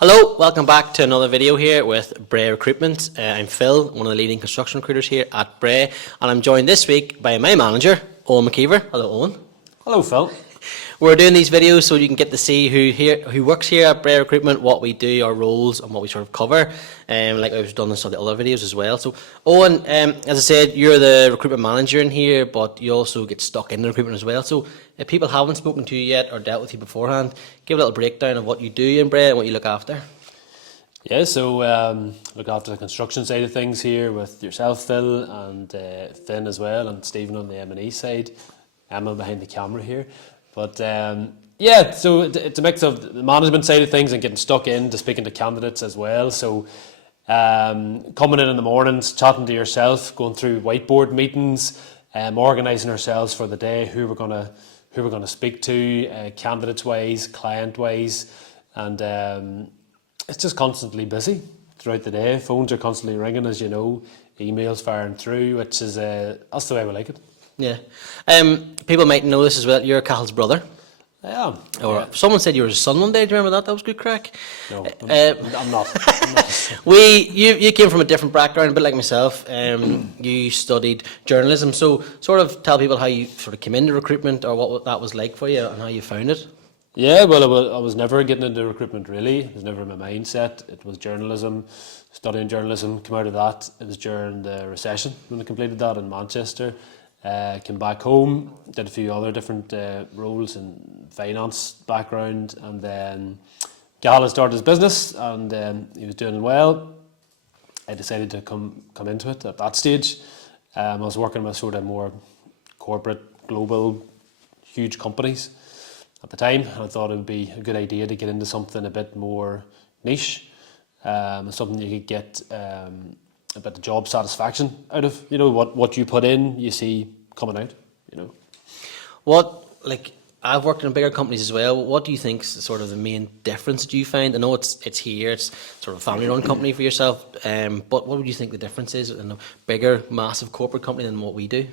Hello, welcome back to another video here with Breagh Recruitment. I'm Phil, one of the leading construction recruiters here at Breagh, and I'm joined this week by my manager, Eoghan McKeever. Hello, Eoghan. Hello, Phil. We're doing these videos so you can get to see who works here at Breagh Recruitment, what we do, our roles, and what we sort of cover. Like we've done in some of the other videos as well. So, Eoghan, as I said, you're the recruitment manager in here, but you also get stuck in the recruitment as well. So, if people haven't spoken to you yet or dealt with you beforehand, give a little breakdown of what you do in Breagh and what you look after. Yeah, so look after the construction side of things here with yourself, Phil, and Finn as well, and Stephen on the M&E side, Emma behind the camera here. But yeah, so it's a mix of the management side of things and getting stuck into speaking to candidates as well. So coming in the mornings, chatting to yourself, going through whiteboard meetings, organising ourselves for the day, who we're gonna speak to, candidates wise, client wise, and it's just constantly busy throughout the day. Phones are constantly ringing, as you know, emails firing through, which is that's the way we like it. Yeah. People might know this as well. You're Cahill's brother. I am. Or Yeah. someone said you were his son one day. Do you remember that? That was good crack. No, I'm not. You came from a different background, a bit like myself. You studied journalism, so sort of tell people how you sort of came into recruitment or what that was like for you and how you found it. Yeah, well, I was never getting into recruitment really. It was never my mindset. It was journalism, studying journalism. Came out of that. It was during the recession when I completed that in Manchester. Came back home, did a few other different roles in finance background, and then Cahill started his business, and he was doing well. I decided to come into it at that stage. I was working with sort of more corporate, global, huge companies at the time, and I thought it would be a good idea to get into something a bit more niche, something you could get a bit of job satisfaction out of. You know, what you put in, you see coming out, you know. I've worked in bigger companies as well. What do you think is sort of the main difference that you find? I know it's here, it's sort of a family-run company for yourself, but what would you think the difference is in a bigger, massive corporate company than what we do?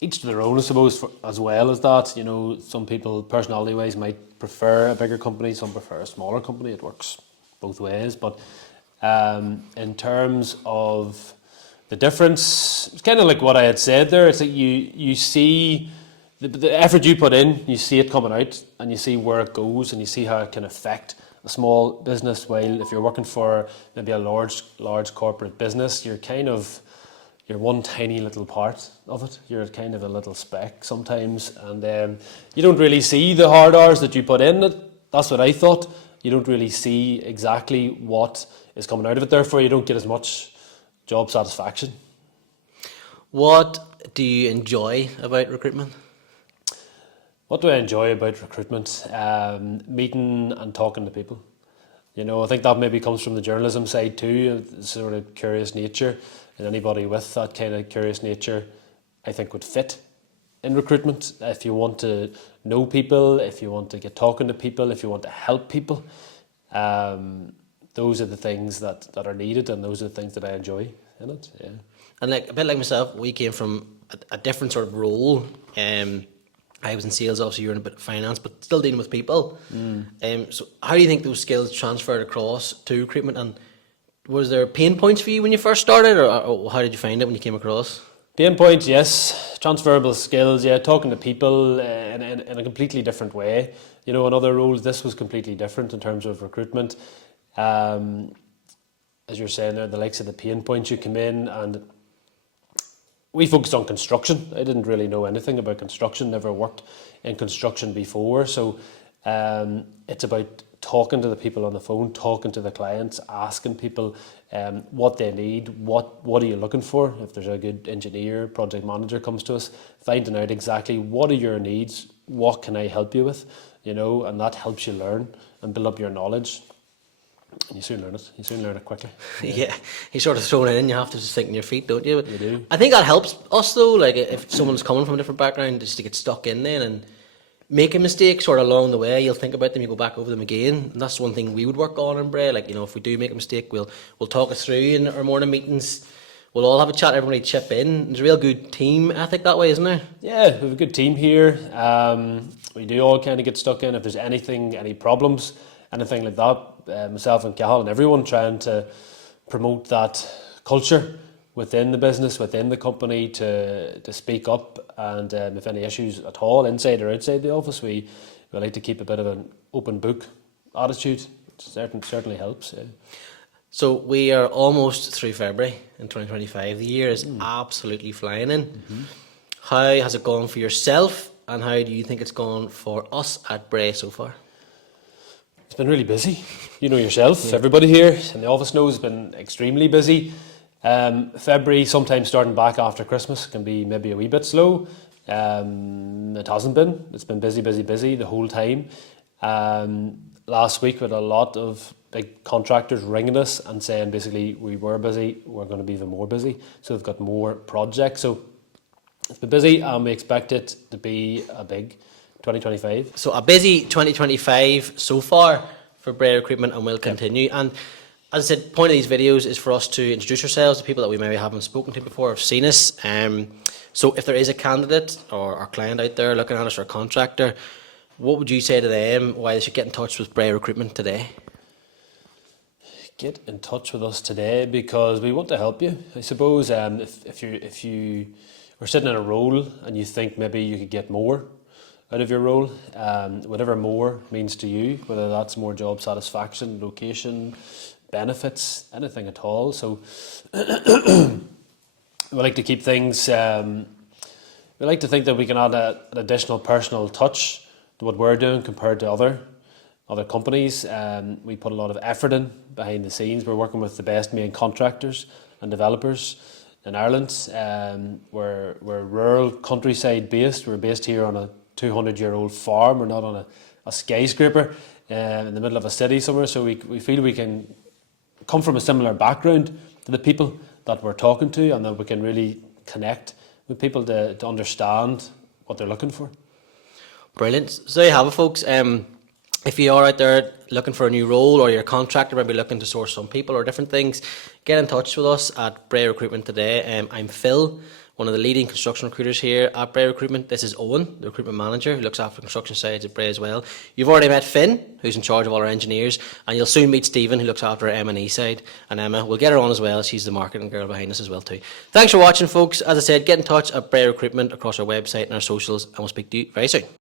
Each to their own, I suppose, as well as that. You know, some people, personality-wise, might prefer a bigger company, some prefer a smaller company. It works both ways, but in terms of the difference, it's kind of like what I had said there. It's that you see the effort you put in, you see it coming out, and you see where it goes, and you see how it can affect a small business. While if you're working for maybe a large corporate business, you're one tiny little part of it. You're kind of a little speck sometimes, and you don't really see the hard hours that you put in. That's what I thought. You don't really see exactly what is coming out of it. Therefore, you don't get as much job satisfaction. What do you enjoy about recruitment? What do I enjoy about recruitment? Meeting and talking to people. You know, I think that maybe comes from the journalism side too, sort of curious nature. And anybody with that kind of curious nature, I think, would fit in recruitment. If you want to know people, if you want to get talking to people, if you want to help people, those are the things that are needed, and those are the things that I enjoy in it. Yeah. And like a bit like myself, we came from a different sort of role. I was in sales, obviously you're in a bit of finance, but still dealing with people. So how do you think those skills transferred across to recruitment, and was there pain points for you when you first started, or how did you find it when you came across? Pain points, yes. Transferable skills, yeah. Talking to people in a completely different way. You know, in other roles, this was completely different in terms of recruitment. As you're saying there, the likes of the pain points, you come in and we focused on construction. I didn't really know anything about construction, never worked in construction before. So it's about talking to the people on the phone, talking to the clients, asking people what they need, what are you looking for. If there's a good engineer, project manager comes to us, finding out exactly what are your needs, what can I help you with, you know, and that helps you learn and build up your knowledge. And you soon learn it. You soon learn it quickly. Yeah, you sort of thrown it in. You have to just think on your feet, don't you? You do. I think that helps us though. Like if someone's coming from a different background, just to get stuck in then and make a mistake sort of along the way, you'll think about them, you go back over them again. And that's one thing we would work on in Breagh. Like, you know, if we do make a mistake, we'll talk it through in our morning meetings. We'll all have a chat. Everybody chip in. There's a real good team ethic that way, isn't there? Yeah, we have a good team here. We do all kind of get stuck in. If there's anything, any problems, anything like that, myself and Cathal and everyone trying to promote that culture within the business, within the company, to speak up, and if any issues at all, inside or outside the office, we like to keep a bit of an open book attitude, which certainly helps. Yeah. So we are almost through February in 2025. The year is absolutely flying in. How has it gone for yourself, and how do you think it's gone for us at Breagh so far? It's been really busy. You know yourself, everybody here in the office knows it's been extremely busy. February, sometimes starting back after Christmas, can be maybe a wee bit slow. It hasn't been. It's been busy the whole time. Last week we had a lot of big contractors ringing us and saying basically we were busy, we're going to be even more busy. So we've got more projects. So it's been busy, and we expect it to be a big 2025. So a busy 2025 so far for Breagh Recruitment, and will continue. And as I said, point of these videos is for us to introduce ourselves to people that we maybe haven't spoken to before or have seen us. So if there is a candidate or client out there looking at us, or a contractor, what would you say to them why they should get in touch with Breagh Recruitment today? Get in touch with us today because we want to help you. I suppose if you are sitting in a role and you think maybe you could get more out of your role, whatever more means to you, whether that's more job satisfaction, location, benefits, anything at all. So we like to keep things, we like to think that we can add an additional personal touch to what we're doing compared to other companies. We put a lot of effort in behind the scenes. We're working with the best main contractors and developers in Ireland. We're rural, countryside based. We're based here on a 200-year-old farm. We're not on a skyscraper in the middle of a city somewhere. So we feel we can come from a similar background to the people that we're talking to, and that we can really connect with people to understand what they're looking for. Brilliant. So there you have it, folks. If you are out there looking for a new role, or you're a contractor, maybe looking to source some people or different things, get in touch with us at Breagh Recruitment today. I'm Phil, one of the leading construction recruiters here at Breagh Recruitment. This is Eoghan, the recruitment manager, who looks after construction sites at Breagh as well. You've already met Finn, who's in charge of all our engineers, and you'll soon meet Stephen, who looks after our M&E side. And Emma, we'll get her on as well. She's the marketing girl behind us as well too. Thanks for watching, folks. As I said, get in touch at Breagh Recruitment across our website and our socials, and we'll speak to you very soon.